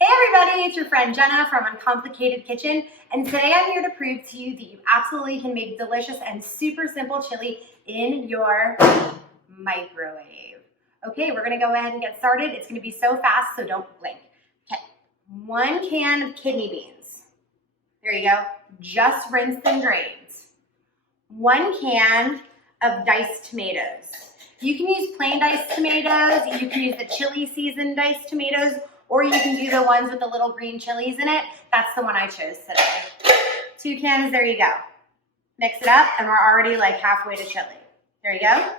Hey everybody, it's your friend Jenna from Uncomplicated Kitchen, and today I'm here to prove to you that you absolutely can make delicious and super simple chili in your microwave. Okay, we're gonna go ahead and get started. It's gonna be so fast, so don't blink. Okay, 1 can of kidney beans. There you go, just rinsed and drained. 1 can of diced tomatoes. You can use plain diced tomatoes, you can use the chili seasoned diced tomatoes, or you can do the ones with the little green chilies in it. That's the one I chose today. 2 cans, there you go. Mix it up, and we're already like halfway to chili. There you go.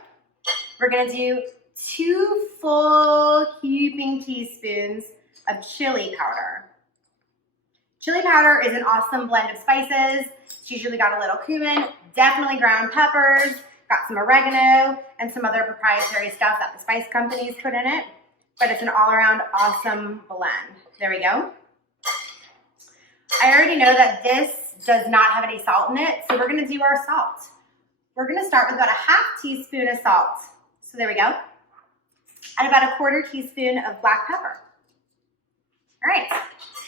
We're gonna do 2 full heaping teaspoons of chili powder. Chili powder is an awesome blend of spices. It's usually got a little cumin, definitely ground peppers, got some oregano, and some other proprietary stuff that the spice companies put in it. But it's an all-around awesome blend. There we go. I already know that this does not have any salt in it, so we're gonna do our salt. We're gonna start with about a ½ teaspoon of salt. So there we go. And about a ¼ teaspoon of black pepper. All right,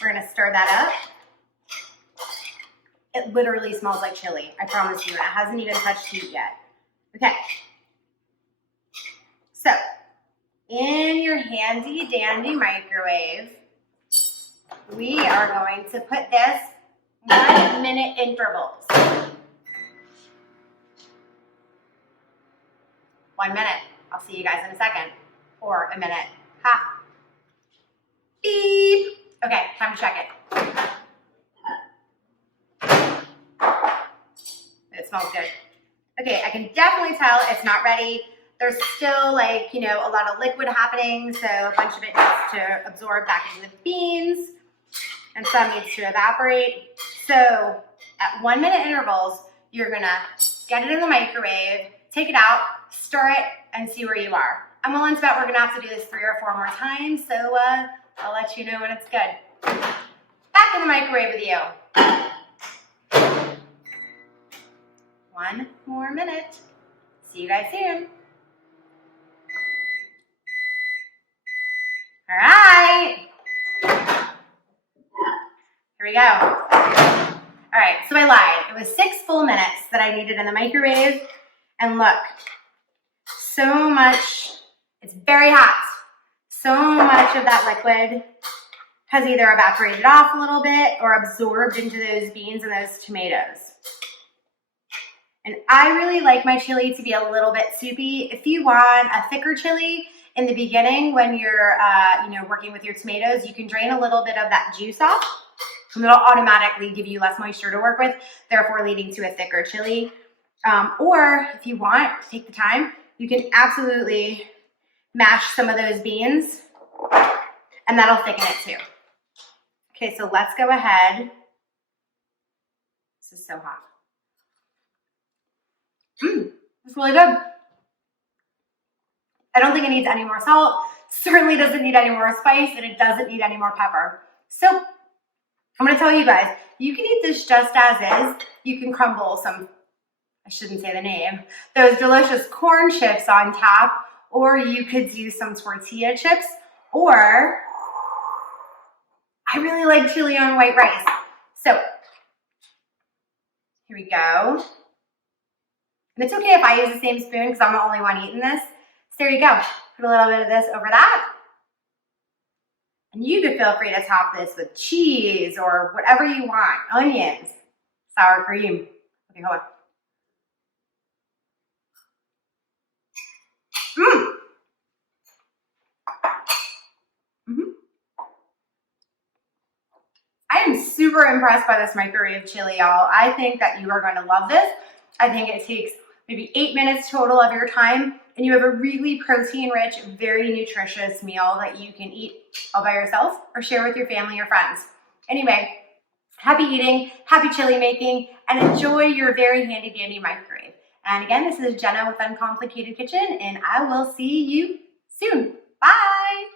we're gonna stir that up. It literally smells like chili, I promise you. It hasn't even touched heat yet. Okay. So, in your handy dandy microwave, we are going to put this 1-minute intervals. 1 minute. I'll see you guys in a second. Or a minute. Ha. Beep. Okay, time to check it. It smells good. Okay, I can definitely tell it's not ready. There's still like, a lot of liquid happening, so a bunch of it needs to absorb back into the beans, and some needs to evaporate. So at 1-minute intervals, you're gonna get it in the microwave, take it out, stir it, and see where you are. I'm willing to bet we're gonna have to do this 3 or 4 more times, so I'll let you know when it's good. Back in the microwave with you. 1 more minute. See you guys soon. All right. Here we go. All right, so I lied. It was 6 full minutes that I needed in the microwave. And look, so much, it's very hot. So much of that liquid has either evaporated off a little bit or absorbed into those beans and those tomatoes. And I really like my chili to be a little bit soupy. If you want a thicker chili in the beginning when you're working with your tomatoes, you can drain a little bit of that juice off, and it'll automatically give you less moisture to work with, therefore leading to a thicker chili. Or if you want, take the time, you can absolutely mash some of those beans, and that'll thicken it too. Okay, so let's go ahead. This is so hot. It's really good. I don't think it needs any more salt, certainly doesn't need any more spice, and it doesn't need any more pepper. So I'm gonna tell you guys, you can eat this just as is. You can crumble some, I shouldn't say the name, those delicious corn chips on top, or you could do some tortilla chips, or I really like chili on white rice. So here we go. And it's okay if I use the same spoon because I'm the only one eating this. So there you go. Put a little bit of this over that. And you can feel free to top this with cheese or whatever you want. Onions, sour cream. Okay, hold on. I am super impressed by this microwave chili, y'all. I think that you are going to love this. I think it takes maybe 8 minutes total of your time, and you have a really protein-rich, very nutritious meal that you can eat all by yourself or share with your family or friends. Anyway, happy eating, happy chili making, and enjoy your very handy-dandy microwave. And again, this is Jenna with Uncomplicated Kitchen, and I will see you soon. Bye!